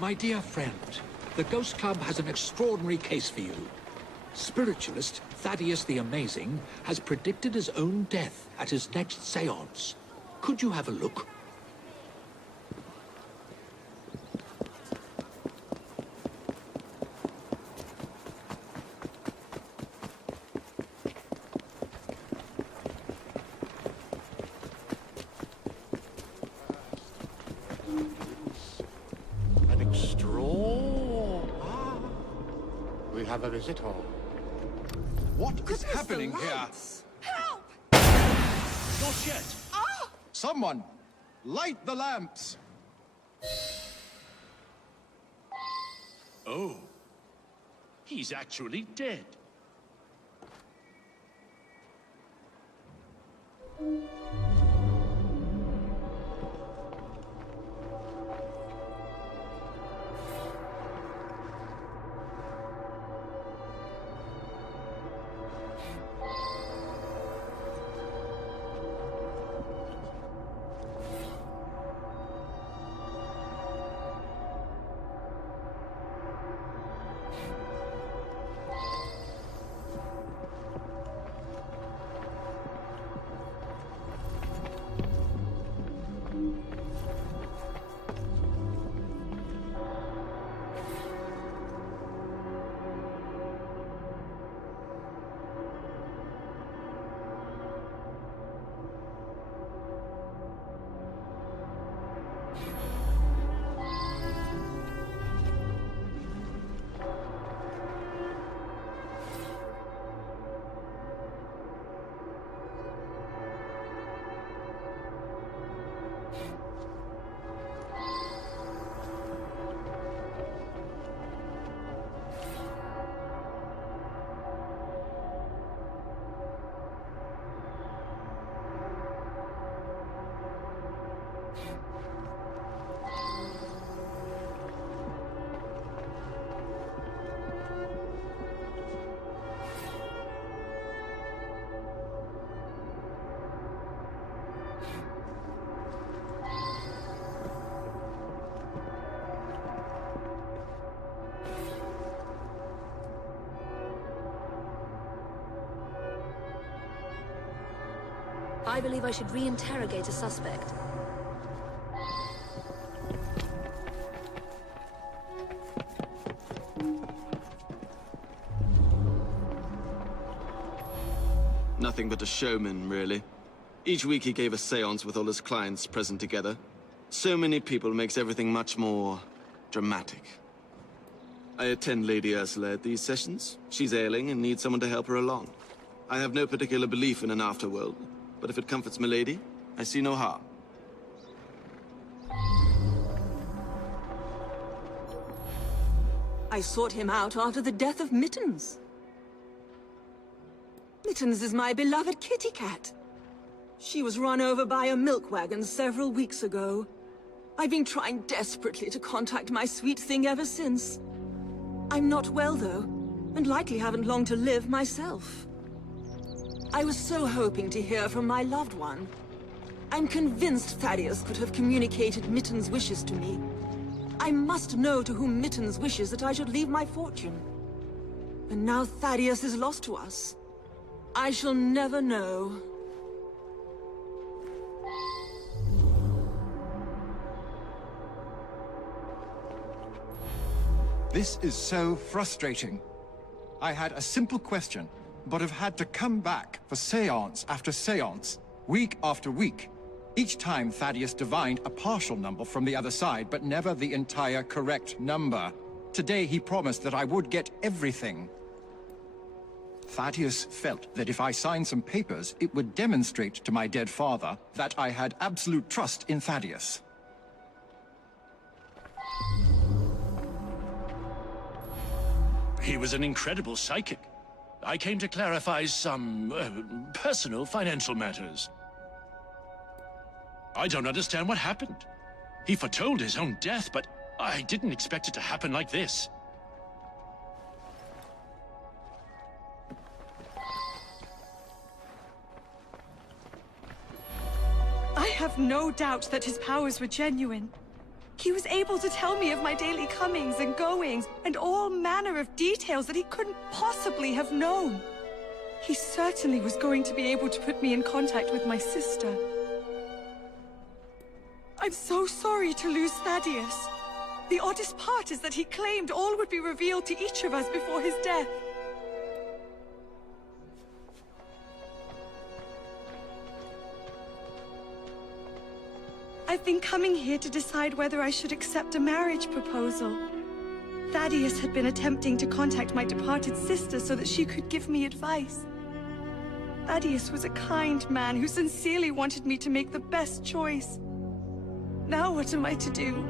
My dear friend, the Ghost Club has an extraordinary case for you. Spiritualist Thaddeus the Amazing has predicted his own death at his next séance. Could you have a look? We have a visitor. What is happening here? Help! Not yet. Ah! Someone, light the lamps! Oh. He's actually dead. I believe I should re-interrogate a suspect. Nothing but a showman, really. Each week he gave a séance with all his clients present together. So many people makes everything much more dramatic. I attend Lady Ursula at these sessions. She's ailing and needs someone to help her along. I have no particular belief in an afterworld, but if it comforts milady, I see no harm. I sought him out after the death of Mittens. Mittens is my beloved kitty cat. She was run over by a milk wagon several weeks ago. I've been trying desperately to contact my sweet thing ever since. I'm not well, though, and likely haven't long to live myself. I was so hoping to hear from my loved one. I'm convinced Thaddeus could have communicated Mittens' wishes to me. I must know to whom Mittens wishes that I should leave my fortune. And now Thaddeus is lost to us. I shall never know. This is so frustrating. I had a simple question, but have had to come back for séance after séance, week after week. Each time Thaddeus divined a partial number from the other side, but never the entire correct number. Today he promised that I would get everything. Thaddeus felt that if I signed some papers, it would demonstrate to my dead father that I had absolute trust in Thaddeus. He was an incredible psychic. I came to clarify some personal financial matters. I don't understand what happened. He foretold his own death, but I didn't expect it to happen like this. I have no doubt that his powers were genuine. He was able to tell me of my daily comings and goings, and all manner of details that he couldn't possibly have known. He certainly was going to be able to put me in contact with my sister. I'm so sorry to lose Thaddeus. The oddest part is that he claimed all would be revealed to each of us before his death. I've been coming here to decide whether I should accept a marriage proposal. Thaddeus had been attempting to contact my departed sister so that she could give me advice. Thaddeus was a kind man who sincerely wanted me to make the best choice. Now what am I to do?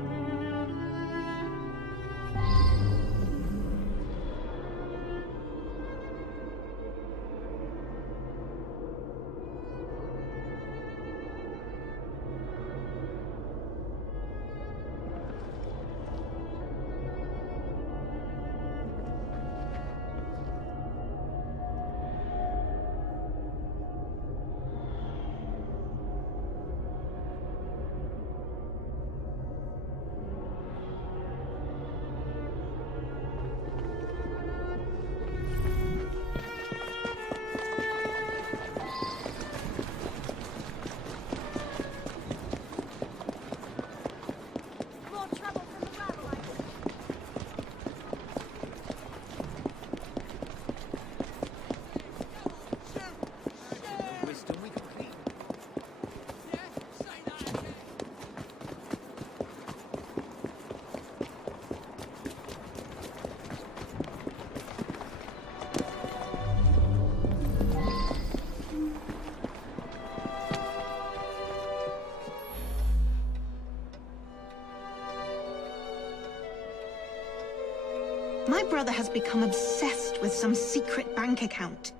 My brother has become obsessed with some secret bank account.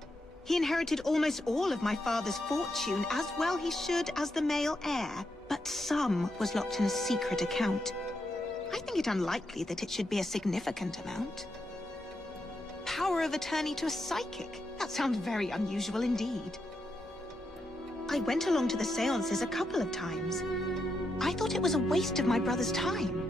He inherited almost all of my father's fortune, as well he should as the male heir. But some was locked in a secret account. I think it unlikely that it should be a significant amount. Power of attorney to a psychic? That sounds very unusual indeed. I went along to the seances a couple of times. I thought it was a waste of my brother's time.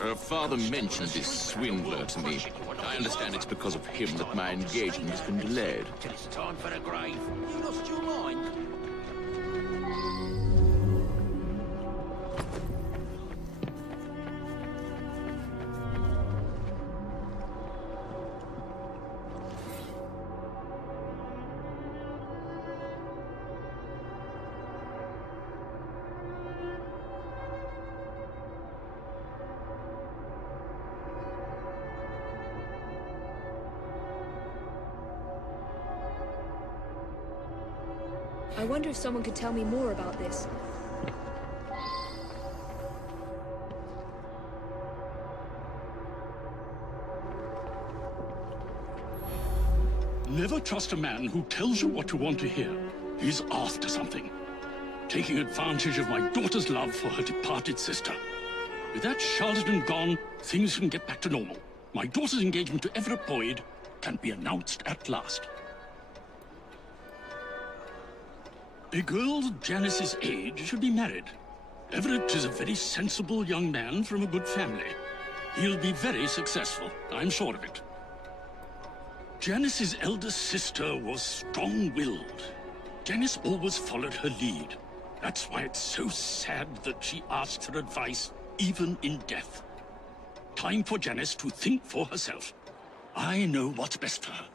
Her father mentioned this swindler to me. I understand it's because of him that my engagement has been delayed. Till it's time for the grave. You lost your mind? I wonder if someone could tell me more about this. Never trust a man who tells you what you want to hear. He's after something. Taking advantage of my daughter's love for her departed sister. With that charlatan gone, things can get back to normal. My daughter's engagement to Everett Boyd can be announced at last. A girl Janice's age should be married. Everett is a very sensible young man from a good family. He'll be very successful, I'm sure of it. Janice's elder sister was strong-willed. Janice always followed her lead. That's why it's so sad that she asked for advice, even in death. Time for Janice to think for herself. I know what's best for her.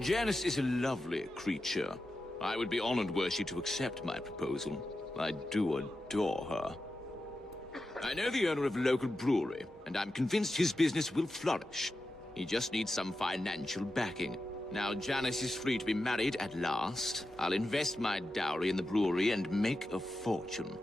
Janice is a lovely creature. I would be honored were she to accept my proposal. I do adore her. I know the owner of a local brewery, and I'm convinced his business will flourish. He just needs some financial backing. Now Janice is free to be married at last. I'll invest my dowry in the brewery and make a fortune.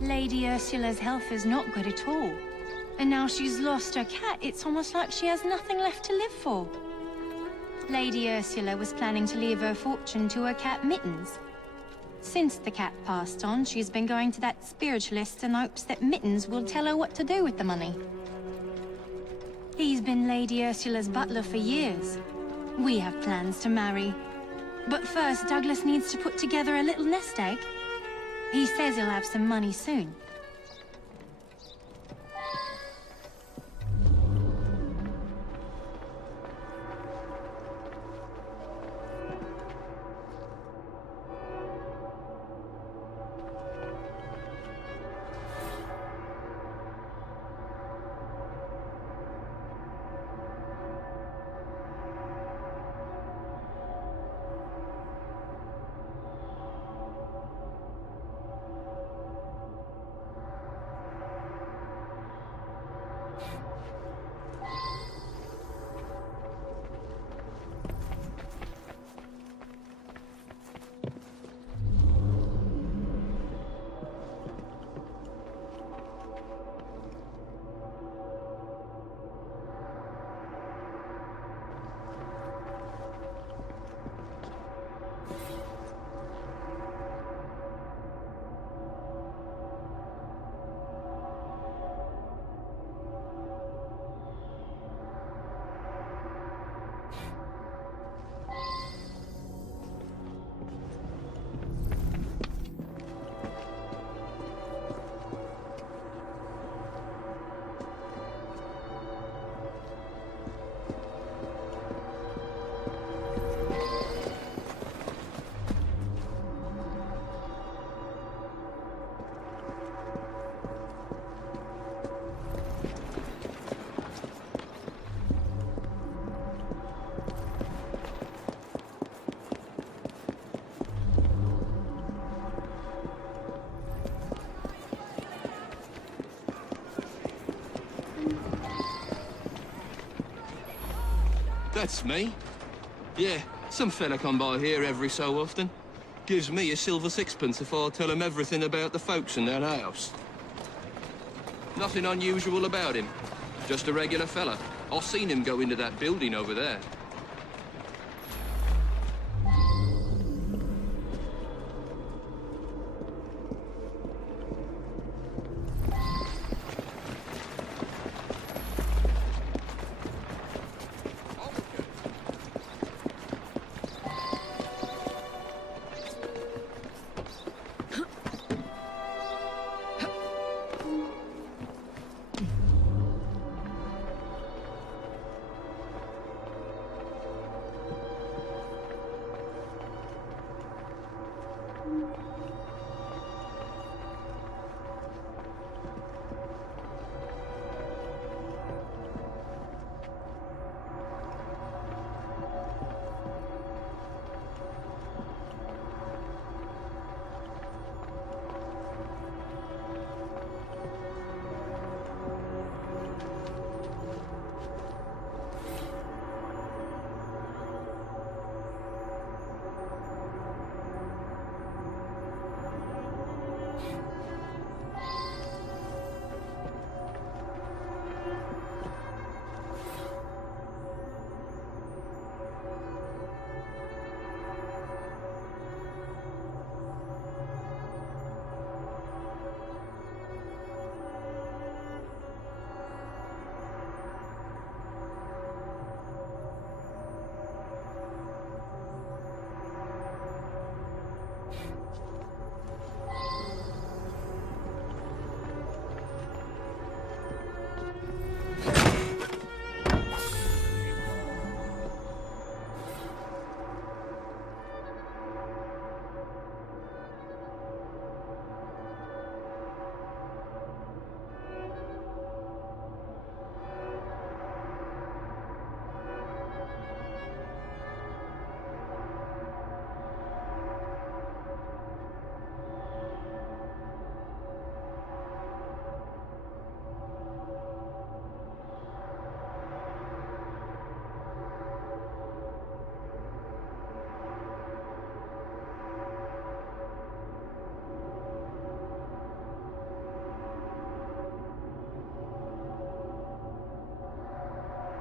Lady Ursula's health is not good at all. And now she's lost her cat, it's almost like she has nothing left to live for. Lady Ursula was planning to leave her fortune to her cat Mittens. Since the cat passed on, she's been going to that spiritualist in hopes that Mittens will tell her what to do with the money. He's been Lady Ursula's butler for years. We have plans to marry. But first, Douglas needs to put together a little nest egg. He says he'll have some money soon. That's me. Yeah, some fella come by here every so often. Gives me a silver sixpence if I tell him everything about the folks in that house. Nothing unusual about him. Just a regular fella. I've seen him go into that building over there.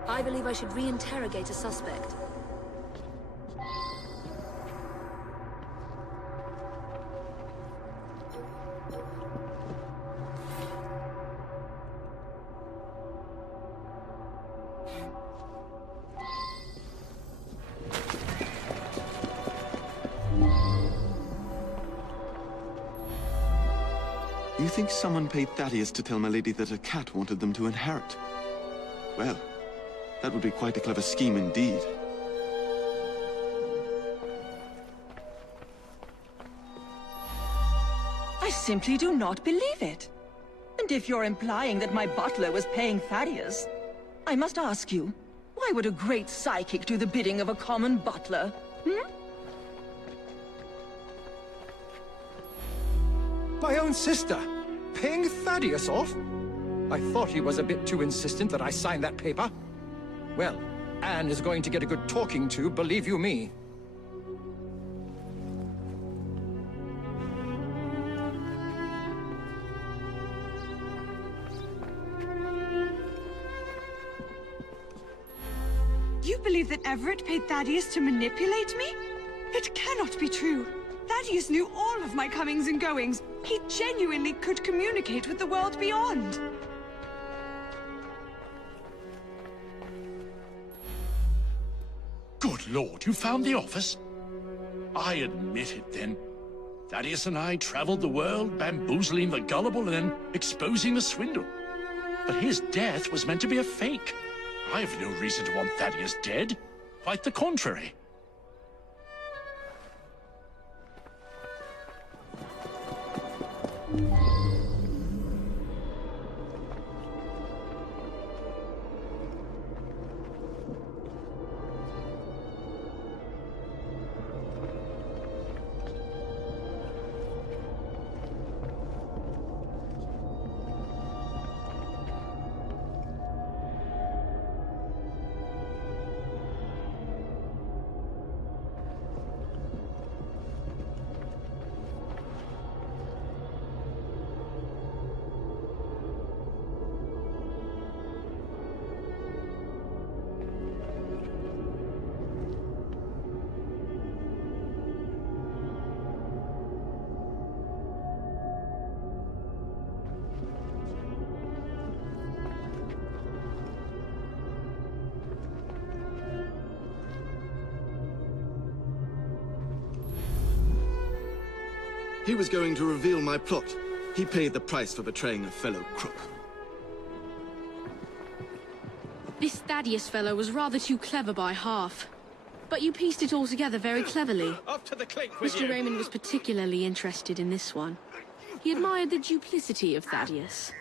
I believe I should reinterrogate a suspect. You think someone paid Thaddeus to tell my lady that a cat wanted them to inherit? Well, that would be quite a clever scheme indeed. I simply do not believe it. And if you're implying that my butler was paying Thaddeus, I must ask you, why would a great psychic do the bidding of a common butler? My own sister, paying Thaddeus off? I thought he was a bit too insistent that I sign that paper. Well, Anne is going to get a good talking to, believe you me. You believe that Everett paid Thaddeus to manipulate me? It cannot be true. Thaddeus knew all of my comings and goings. He genuinely could communicate with the world beyond. Good Lord, you found the office? I admit it, then. Thaddeus and I traveled the world, bamboozling the gullible and then exposing the swindle. But his death was meant to be a fake. I have no reason to want Thaddeus dead. Quite the contrary. He was going to reveal my plot. He paid the price for betraying a fellow crook. This Thaddeus fellow was rather too clever by half. But you pieced it all together very cleverly. Up to the clink with Mr. Raymond was particularly interested in this one. He admired the duplicity of Thaddeus.